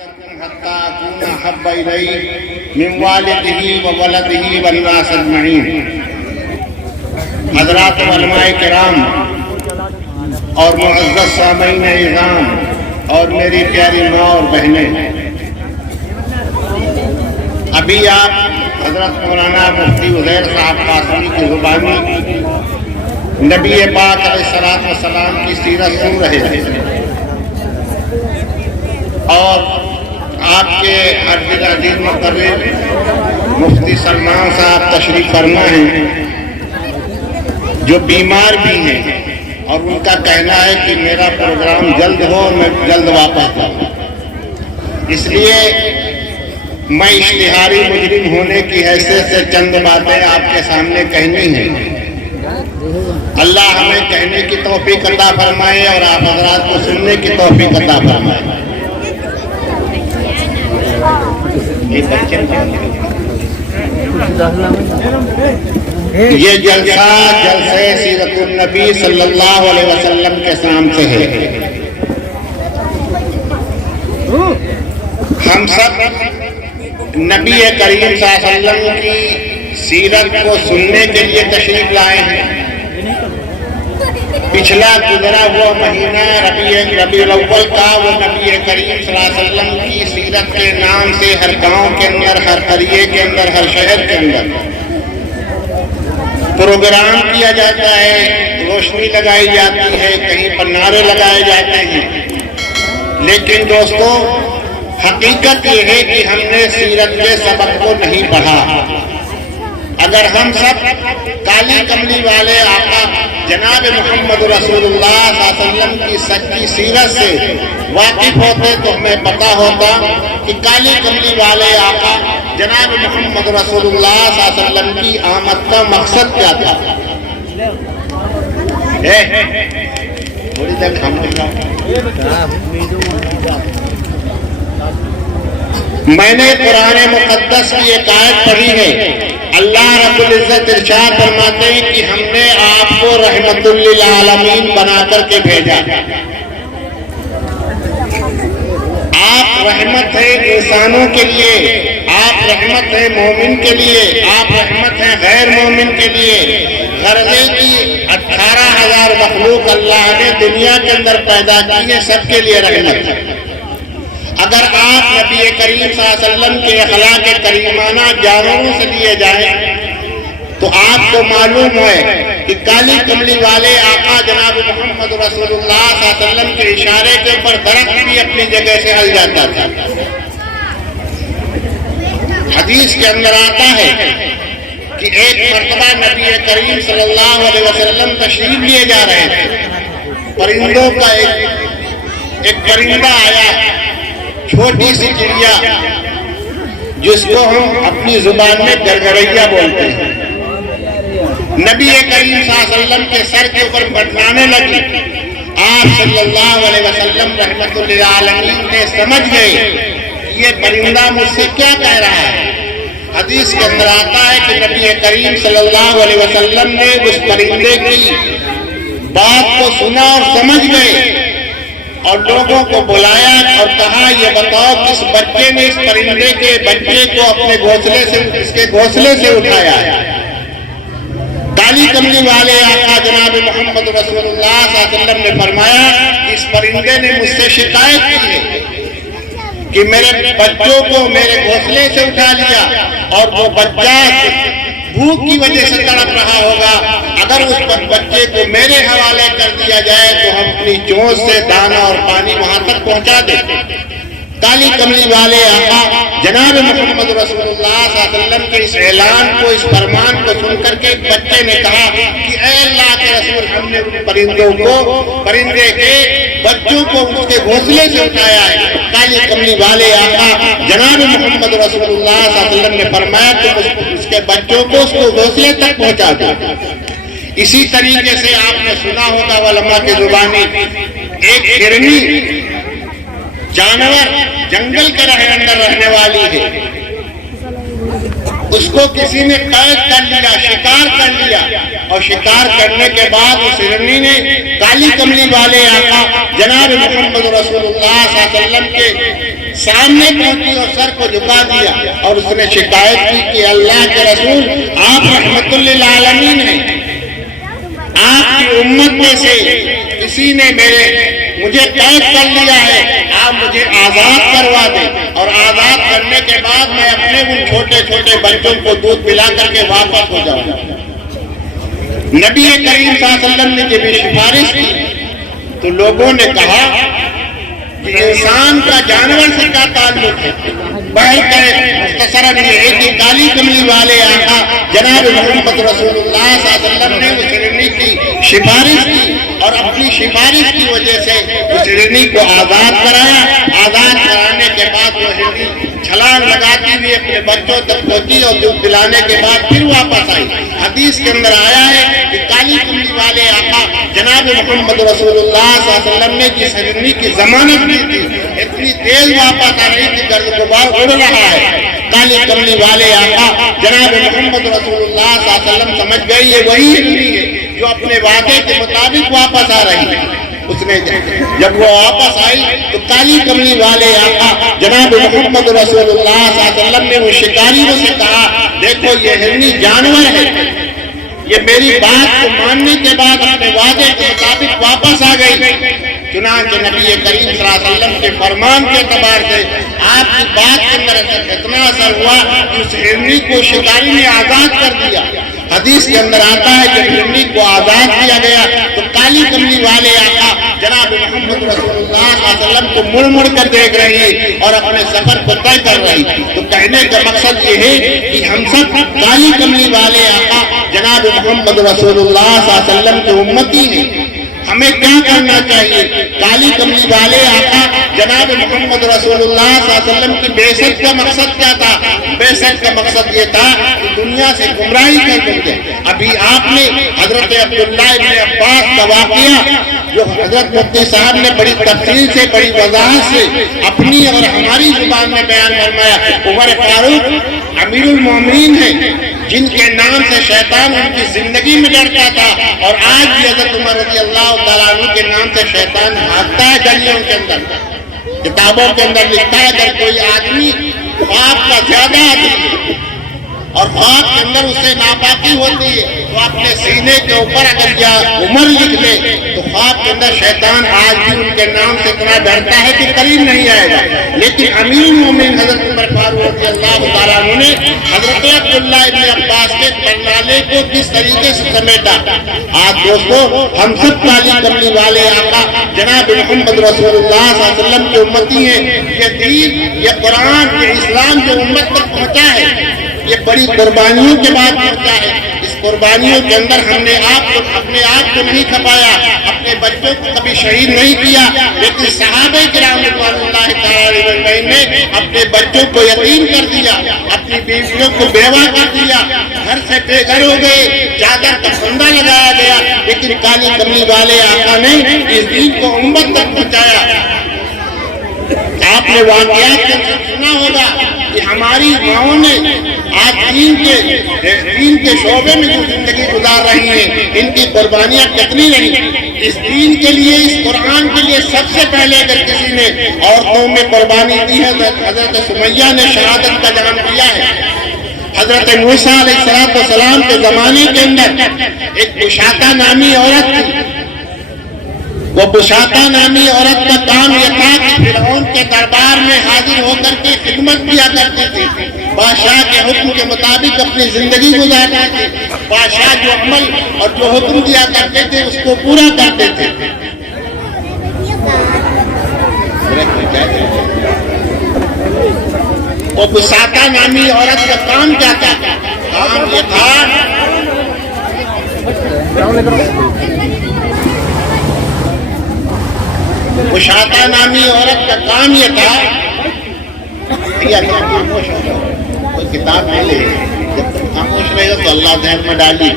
حتى أكون أحب إليه من والده وولده والناس أجمعين. حضرات علماء کرام اور معزز سامعین اعظام اور میری پیاری ماں اور بہنیں، ابھی آپ حضرت مولانا مفتی عزیر صاحب قاسمی کی زبانی نبی پاک علیہ السلام کی سیرت سن رہے تھے، اور آپ کے عزیز عزیز مقرر مفتی سلمان صاحب تشریف فرما ہیں جو بیمار بھی ہیں، اور ان کا کہنا ہے کہ میرا پروگرام جلد ہو اور میں جلد واپس جاؤں. اس لیے میں اشتہاری مجرم ہونے کی حیثیت سے چند باتیں آپ کے سامنے کہنی ہیں. اللہ ہمیں کہنے کی توفیق عطا فرمائے اور آپ حضرات کو سننے کی توفیق عطا فرمائے. یہ جلسہ جلسہ سیرت النبی صلی اللہ علیہ وسلم کے نام سے ہے. ہم سب نبی کریم صلی اللہ علیہ وسلم کی سیرت کو سننے کے لیے تشریف لائے ہیں. پچھلا گزرا ہوا مہینہ ربیع الاول کا وہ نبی کریم صلی اللہ علیہ وسلم کی سیرت کے نام سے ہر گاؤں کے اندر، ہر قریے کے اندر، ہر شہر کے اندر پروگرام کیا جاتا ہے، روشنی لگائی جاتی ہے، کہیں پر نعرے لگائے جاتے ہیں. لیکن دوستو، حقیقت یہ ہے کہ ہم نے سیرت کے سبق کو نہیں پڑھا. اگر ہم سب کالی کملی والے آقا جناب محمد رسول اللہ صلی اللہ علیہ وسلم کی سچی سیرت سے واقف ہوتے تو ہمیں پتا ہوتا کہ کالی کملی والے آقا جناب محمد رسول اللہ صلی اللہ علیہ وسلم کی آمد کا مقصد کیا تھا. میں نے قرآن مقدس کی ایک آیت پڑھی ہے. اللہ رب العزت ارشاد فرماتے ہیں کہ ہم نے آپ کو رحمت للعالمین بنا کر کے بھیجا. آپ رحمت ہیں انسانوں کے لیے، آپ رحمت ہیں مومن کے لیے، آپ رحمت ہیں غیر مومن کے لیے. غرضے کی 18,000 مخلوق اللہ نے دنیا کے اندر پیدا کی ہے، سب کے لیے رحمت ہے. اگر آپ نبی کریم صلی اللہ علیہ وسلم کے اخلاق کریمانہ جانوروں سے لیے جائیں تو آپ کو معلوم ہے کہ کالی کملی والے آقا جناب محمد رسول اللہ صلی اللہ علیہ وسلم کے اشارے کے اوپر درخت بھی اپنی جگہ سے ہل جاتا تھا. حدیث کے اندر آتا ہے کہ ایک مرتبہ نبی کریم صلی اللہ علیہ وسلم تشریف لیے جا رہے تھے. پرندوں کا ایک پرندہ آیا، چھوٹی سی چڑیا جس کو ہم اپنی زبان میں گرگریا بولتے ہیں. نبی کریم صلی اللہ علیہ وسلم کے سر کے اوپر بٹھانے لگی. آپ صلی اللہ علیہ وسلم رحمت للعالمین نے سمجھ گئے یہ پرندہ مجھ سے کیا کہہ رہا ہے. حدیث کے اندر آتا ہے کہ نبی کریم صلی اللہ علیہ وسلم نے اس پرندے کی بات کو سنا اور سمجھ گئے اور لوگوں کو بلایا اور کہا یہ بتاؤ کس بچے نے اس پرندے کے بچے کو اپنے گھونسلے سے اس کے گھونسلے سے اٹھایا ہے. کالی کملی والے آقا جناب محمد رسول اللہ صلی اللہ علیہ وسلم نے فرمایا اس پرندے نے مجھ سے شکایت کی ہے کہ میرے بچوں کو میرے گھونسلے سے اٹھا لیا اور وہ بچہ بھوک کی وجہ سے تڑپ رہا ہوگا. اگر اس بچے کو میرے حوالے کر دیا جائے تو ہم اپنی چونچ سے دانا اور پانی وہاں تک پہنچا دیں. کالی کملی والے آقا جناب محمد رسول اللہ صلی اللہ علیہ وسلم کے اس اعلان کو، اس فرمان کو سن کر کے بچے نے کہا کہ اے اللہ کے رسول، ہم نے پرندے کے بچوں کو اس کے گھونسلے سے اٹھایا ہے. کالی کملی والے آقا جناب محمد رسول اللہ صلی اللہ علیہ وسلم نے فرمایا کہ اس کے بچوں کو اس کو گھونسلے تک پہنچا دو. اسی طریقے سے آپ نے سنا ہوگا علماء کی زبانی، ایک ہرنی جانور جنگل کے اندر رہنے والی ہے. اس کو کسی نے قید کر لیا، شکار کر لیا. اور شکار کرنے کے بعد اس ہرنی نے کالی کملی والے آقا جناب محمد رسول اللہ صلی اللہ علیہ وسلم کے سامنے پہنچی اور سر کو جھکا دیا اور اس نے شکایت کی کہ اللہ کے رسول آپ رحمت للعالمین ہیں، آپ کی امت میں سے کسی نے مجھے قید کر لیا ہے، آپ مجھے آزاد کروا دیں اور آزاد کرنے کے بعد میں اپنے ان چھوٹے چھوٹے بچوں کو دودھ پلا کر کے واپس ہو جاؤں۔ نبی کریم صلی اللہ علیہ وسلم نے جب سفارش کی تو لوگوں نے کہا کہ انسان کا جانور سے کیا تعلق ہے؟ مختصراً یہ ہے کہ کالی کملی والے آقا جناب محمد رسول اللہ صلی اللہ علیہ وسلم نے اس ہرنی کی سفارش کی اور اپنی سفارش کی وجہ سے اس ہرنی کو آزاد کرایا۔ آزاد کرانے کے بعد وہ ہرنی چھلانگ لگاتی ہوئی اپنے بچوں تک پہنچی اور دودھ پلانے کے بعد پھر واپس آئی۔ حدیث کے اندر آیا ہے کہ کالی کملی والے آقا جناب محمد رسول اللہ صلی اللہ علیہ وسلم نے جس ہرنی کی ضمانت دی تھی اتنی تیز واپس آ رہی کہ گرد غبار اڑ رہا ہے۔ کالی کملی والے آقا جناب محمد رسول اللہ صلی اللہ علیہ وسلم سمجھ گئے یہ وہی ہرنی ہے جو اپنے وعدے کے مطابق واپس آ رہی ہے۔ اس نے جب وہ واپس آئی تو کالی کملی والے آقا جناب محمد رسول اللہ صلی اللہ علیہ وسلم نے وہ شکاریوں سے کہا دیکھو یہ ہرنی جانور ہے، یہ میری بات کو ماننے کے بعد اپنے وعدے کے مطابق واپس آ گئی۔ چنانچہ نبی کریم صلی اللہ علیہ وسلم کے فرمان کے اعتبار سے آپ کی بات کے اندر اتنا اثر ہوا کہ اس ہرنی کو شکاری نے آزاد کر دیا۔ حدیث کے اندر آتا ہے کہ ہرنی کو آزاد کیا گیا تو کالی کملی والے آقا جناب محمد رسول اللہ صلی اللہ علیہ وسلم کو مڑ مڑ کر دیکھ رہی اور اپنے سفر کو طے کر رہی۔ تو کہنے کا مقصد یہ ہے کہ ہم سب کالی کملی والے آقا جناب محمد رسول اللہ صلی اللہ علیہ وسلم کے امتی ہیں۔ ہمیں کیا کرنا چاہیے؟ کالی کملی والے آقا جناب محمد رسول اللہ صلی اللہ علیہ وسلم کی بعثت کا مقصد کیا تھا؟ بعثت کا مقصد یہ تھا کہ دنیا سے گمراہی کر دیں۔ ابھی آپ نے حضرت عبداللہ ابن عباس کا واقعہ جو حضرت مفتی صاحب نے بڑی تفصیل سے بڑی وضاحت سے اپنی اور ہماری زبان میں بیان فرمایا۔ عمر فاروق امیر المومنین ہیں جن کے نام سے شیطان ان کی زندگی میں ڈرتا تھا اور آج بھی حضرت عمر رضی اللہ تعالیٰ عنہ کے نام سے شیطان بھاگتا ہے گلیوں کے اندر۔ کتابوں کے اندر لکھتا ہے اگر کوئی آدمی خواب کا زیادہ آدمی اور خواب کے اندر اسے ناپاکی ہوتی ہے تو اپنے سینے کے اوپر اگر یا عمر لکھ لے تو خواب کے اندر شیطان آج بھی ان کے نام سے اتنا ڈرتا ہے کہ قریب نہیں آئے گا۔ لیکن امیر المومنین حضرت عمر فاروق رضی اللہ تعالیٰ عنہ نے حضرت عبداللہ ابن عباس کے پرنالے کو کس طریقے سے سمیٹا۔ آج دوستو ہم سب کالی کملی والے آقا جناب محمد رسول اللہ صلی اللہ علیہ وسلم کے امتی ہیں۔ یہ دین، یہ قرآن، یہ اسلام جو امت تک پہنچا ہے یہ بڑی قربانیوں کے بعد پہنچا ہے۔ اس قربانیوں کے اندر ہم نے اپنے آپ کو نہیں کھپایا، اپنے بچوں کو کبھی شہید نہیں کیا، لیکن صحابہ کرام رضوان اللہ تعالیٰ علیہم نے اپنے بچوں کو یتیم کر دیا، اپنی بیویوں کو بیوہ کر دیا، گھر سے بے گھر ہو گئے، چادر کا پھندا لگایا گیا، لیکن کالی کملی والے آقا نے اس دین کو امت تک پہنچایا۔ آپ نے واقعات کے سنا ہوگا کہ ہماری ماؤں نے آج دین کے شعبے میں جو زندگی گزار رہی ہیں ان کی قربانیاں کتنی رہی۔ اس دین کے لیے، اس قرآن کے لیے سب سے پہلے اگر کسی نے عورتوں میں قربانی دی ہے تو حضرت سمیہ نے شہادت کا جام دیا ہے۔ حضرت موسیٰ علیہ السلام کے زمانے کے اندر ایک بشاطہ نامی عورت تھی۔ وہ بشاطہ نامی عورت کا کام یہ تھا کہ فرعون کے دربار میں حاضر ہو کر کے خدمت کیا کرتی تھی، بادشاہ کے حکم کے مطابق اپنی زندگی گزارتی تھی، بادشاہ جو عمل اور جو حکم دیا کرتے تھے اس کو پورا کرتے تھے۔ وہ بشاطہ نامی عورت کا کام کیا تھا؟ کام یہ تھا بشاطہ نامی عورت کا کام یہ تھا، کوئی کتاب نہیں لے، جب تک خاموش رہے گا تو اللہ ذہن میں ڈالی۔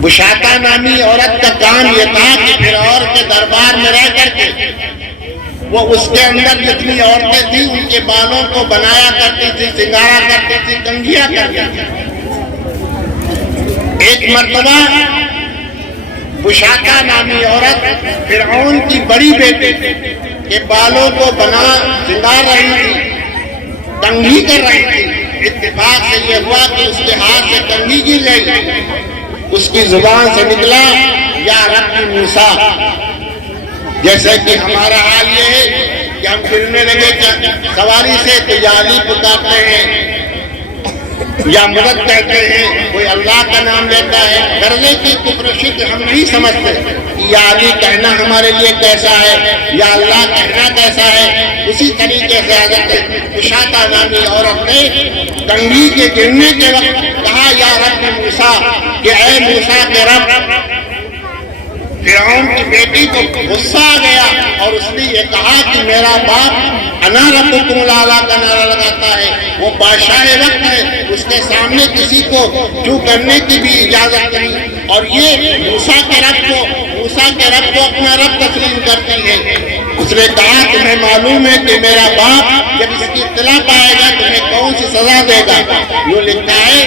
بشاطہ نامی عورت کا کام یہ تھا کہ فرعون کے دربار میں رہ کر کے وہ اس کے اندر جتنی عورتیں تھیں ان کے بالوں کو بنایا کرتی تھی، سنگارا کرتی تھی، کنگھیاں کرتی تھی۔ ایک مرتبہ بشاکا نامی عورت فرعون کی بڑی بیٹی کے بالوں کو بنا سنگار رہی تھی، کنگھی کر رہی تھی۔ اتفاق سے یہ ہوا کہ اس کے ہاتھ سے کنگھی گر گئی، اس کی زبان سے نکلا یا رب موسیٰ۔ جیسے کہ ہمارا حال یہ ہے کہ ہم پھرنے لگے سواری سے تو یا علی پکارتے ہیں یا مدد کہتے ہیں، کوئی اللہ کا نام لیتا ہے۔ ڈرنے کی کفر و شرک ہم نہیں سمجھتے کہ یا علی کہنا ہمارے لیے کیسا ہے یا اللہ کہنا کیسا ہے۔ اسی طریقے سے حضرت بشاکا نامی عورت نے کنگھی کے گرنے کے وقت کہا یا رب موسیٰ، کہ اے موسیٰ کے رب۔ فرعون کی بیٹی کو غصہ آ گیا اور اس نے یہ کہا کہ میرا باپ انا ربکم الاعلیٰ کا نعرہ لگاتا ہے، وہ بادشاہ وقت ہے، اس کے سامنے کسی کو جو کرنے کی بھی اجازت نہیں، اور یہ موسیٰ کے رب کو اپنا رب تسلیم کرتی ہے۔ اس نے کہا تمہیں معلوم ہے کہ میرا باپ جب اس کی اطلاع پائے گا تمہیں کون سی سزا دے گا؟ یوں لکھا ہے۔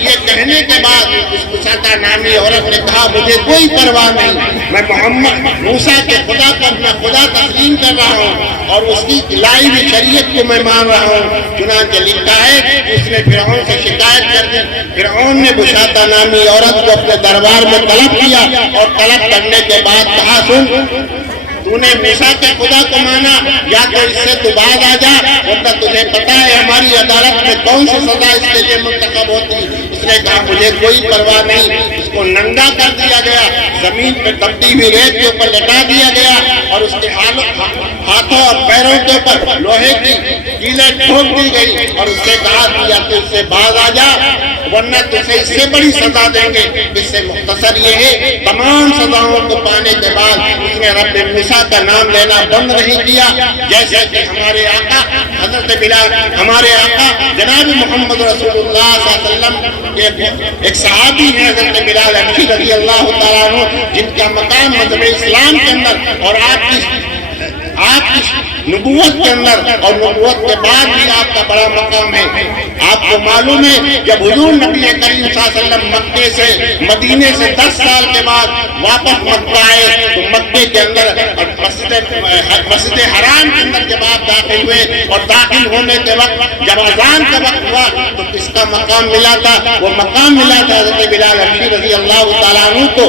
یہ کہنے کے بعد اس بشاکا نامی عورت نے کہا مجھے کوئی پرواہ نہیں، میں محمد موسیٰ کے خدا کو اپنا خدا تسلیم کر رہا ہوں اور اس کی لائی ہوئی شریعت کو میں مان رہا ہوں۔ چنانچہ لکھا ہے کہ اس نے فرعون سے شکایت کر دی۔ فرعون نے بشاکا نامی عورت کو اپنے دربار میں طلب کیا اور طلب کرنے کے بعد کہا سن، تو نے موسیٰ کے خدا کو مانا، یا تو اس سے تو باز آ جا، ورنہ تجھے پتا ہے ہماری عدالت میں کون سی سزا اس کے لیے منتخب ہوتی۔ اس نے کہا مجھے کوئی پرواہ نہیں۔ اس کو ننگا کر دیا گیا، زمین پہ تپتی ہوئی ریت کے اوپر لٹا دیا گیا اور اس کے ہاتھوں اور پیروں کے اوپر لوہے کی کیلیں ٹھوک دی گئی اور اس سے کہا یا تو اس سے باز آ جا ورنہ تجھے اس سے بڑی سزا دیں گے۔ اس سے مختصر یہ ہے تمام سزاؤں کو پانے کے بعد اس نے رب موسیٰ کا نام لینا بند نہیں کیا۔ جیسے کہ ہمارے آقا حضرت بلال، ہمارے آقا جناب محمد رسول اللہ صلی اللہ علیہ وسلم کے ایک صحابی ہیں حضرت بلال حبشی رضی اللہ تعالیٰ عنہ، جن کا مقام مذہب اسلام کے اندر اور آپ کی نبوت کے اندر اور نبوت کے بعد بھی آپ کا بڑا مقام ہے۔ آپ کو معلوم ہے جب حضور نبی کریم صلی اللہ علیہ وسلم مکے سے مدینے سے 10 سال کے بعد واپس مکہ آئے تو مکے کے اندر مسجد حرام کے اندر جب آپ داخل ہوئے اور داخل ہونے کے وقت جب اذان کا وقت ہوا تو کس کا مقام ملا تھا؟ وہ مقام ملا تھا حضرت بلال حبشی رضی اللہ تعالیٰ عنہ کو۔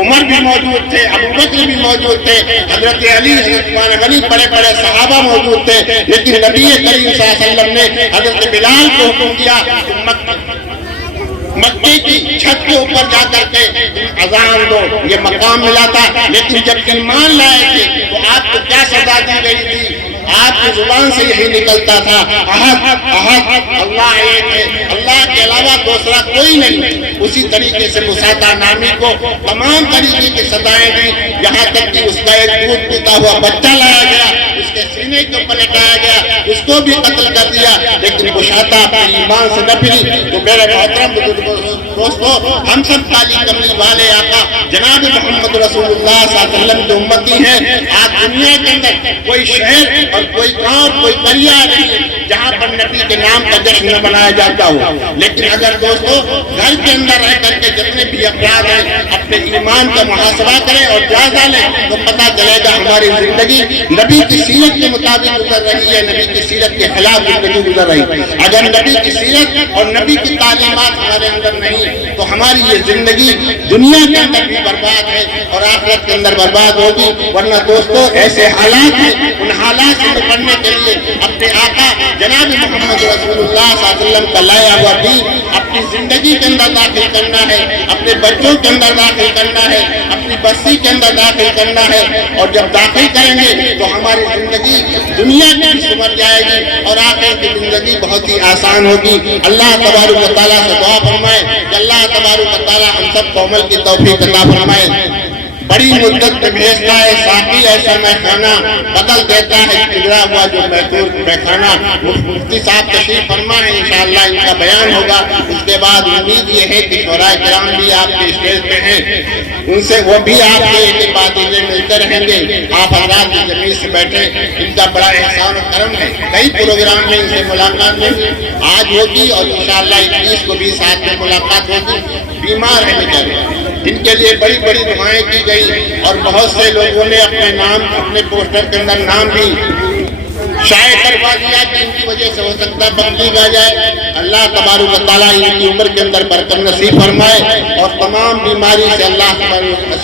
عمر بھی موجود تھے، ابو بکر بھی موجود تھے، حضرت علی، حضرت عثمان غنی، بڑے بڑے صحابہ موجود تھے، لیکن نبی کریم صلی اللہ علیہ وسلم نے حضرت بلال کو حکم دیا مکے کی چھت کے اوپر جا کر کے اذان دو۔ یہ مقام ملا تھا، لیکن جب ایمان لائے تھے تو آپ کو کیا سزا دی گئی تھی؟ آپ کی زبان سے یہی نکلتا تھا احد احد، اللہ ایک ہے، اللہ کے علاوہ دوسرا کوئی نہیں۔ اسی طریقے سے بشاکا نامی کو تمام طریقے کی سزائیں دی، یہاں تک کہ اس کا ایک دودھ پیتا ہوا بچہ لایا گیا، اس کے سینے کے اوپر لٹایا گیا، اس کو بھی قتل کر دیا، لیکن بشاکا اپنے ایمان سے نہ پھری۔ تو میرے محترم دوستو، ہم سب کالی کملی والے آقا جناب محمد رسول اللہ صلی اللہ علیہ وسلم کے امتی ہیں۔ آج دنیا کے اندر کوئی شہر اور کوئی گاؤں، کوئی دریا نہیں جہاں پر نبی کے نام کا جشن نہ منایا جاتا ہو، لیکن اگر دوستو گھر کے اندر رہ کر کے جتنے بھی افراد ہیں اپنے ایمان کا محاسبہ کریں اور جائزہ لیں تو پتہ چلے گا ہماری زندگی نبی کی سیرت کے مطابق گزر رہی ہے، نبی کی سیرت کے خلاف زندگی گزر رہی ہے۔ اگر نبی کی سیرت اور نبی کی تعلیمات ہمارے اندر نہیں تو ہماری یہ زندگی دنیا کے اندر بھی برباد ہے اور آخرت کے اندر برباد ہوگی۔ ورنہ دوستو ایسے حالات ہیں، ان حالات سے نپٹنے کے لیے اپنے آقا جناب محمد رسول اللہ صلی اللہ علیہ وسلم کا لایا ہوا دین اپنی زندگی کے اندر داخل کرنا ہے، اپنے بچوں کے اندر داخل کرنا ہے، اپنی بستی کے اندر داخل کرنا ہے، اور جب داخل کریں گے تو ہماری زندگی دنیا کی بھی سمجھ جائے گی اور آخرت کی زندگی بہت ہی آسان ہوگی۔ اللہ تبارک و تعالیٰ سے دعا فرمائے کہ اللہ تبارک و تعالیٰ ہم سب کو عمل کی توفیق عطا فرمائے۔ بڑی مدت میں بھیجتا ہے ساقی ایسا میخانہ، بدل دیتا ہے بگڑا ہوا جو محدود میخانہ۔ مفتی صاحب تشریف فرما ہے، انشاءاللہ ان کا بیان ہوگا۔ اس کے بعد امید یہ ہے کہ شعراء کرام بھی آپ کے اسٹیج پہ ہیں، ان سے وہ بھی آپ کے اعتقادی میں ملتے رہیں گے۔ آپ حضرات کی زمین سے بیٹھے، ان کا بڑا احسان و کرم ہے۔ کئی پروگرام میں ان سے ملاقات ہوگی، آج ہوگی اور انشاءاللہ 21 کو بھی ساتھ میں ملاقات ہوگی۔ بیمار ہیں بیچارے، ان کے لیے بڑی بڑی دعائیں کی گئی اور بہت سے لوگوں نے اپنے نام اپنے پوسٹر کے اندر نام بھی شائع کروا دیا کہ ان کی وجہ سے ہو سکتا ہے تبلیغ آ جائے۔ اللہ تبارک و تعالیٰ ان کی عمر کے اندر برکت نصیب فرمائے اور تمام بیماری سے اللہ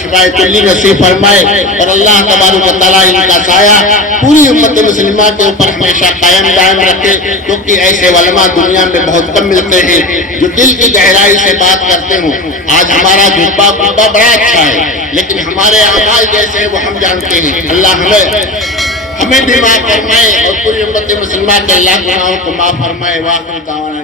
شفائے کلی نصیب فرمائے، اور اللہ تبارک و تعالیٰ ان کا سایہ پوری امت مسلمہ کے اوپر ہمیشہ قائم دائم رکھے، کیونکہ ایسے علماء دنیا میں بہت کم ملتے ہیں جو دل کی گہرائی سے بات کرتے ہوں۔ آج ہمارا جھوپا گھوپا بڑا اچھا ہے، لیکن ہمارے اعمال جیسے وہ ہم جانتے ہیں۔ اللہ ہمیں بھی معاف فرمائے اور پوری امت مسلمہ کے اللہ گناہوں کو معاف فرمائے۔ واخر دعوانا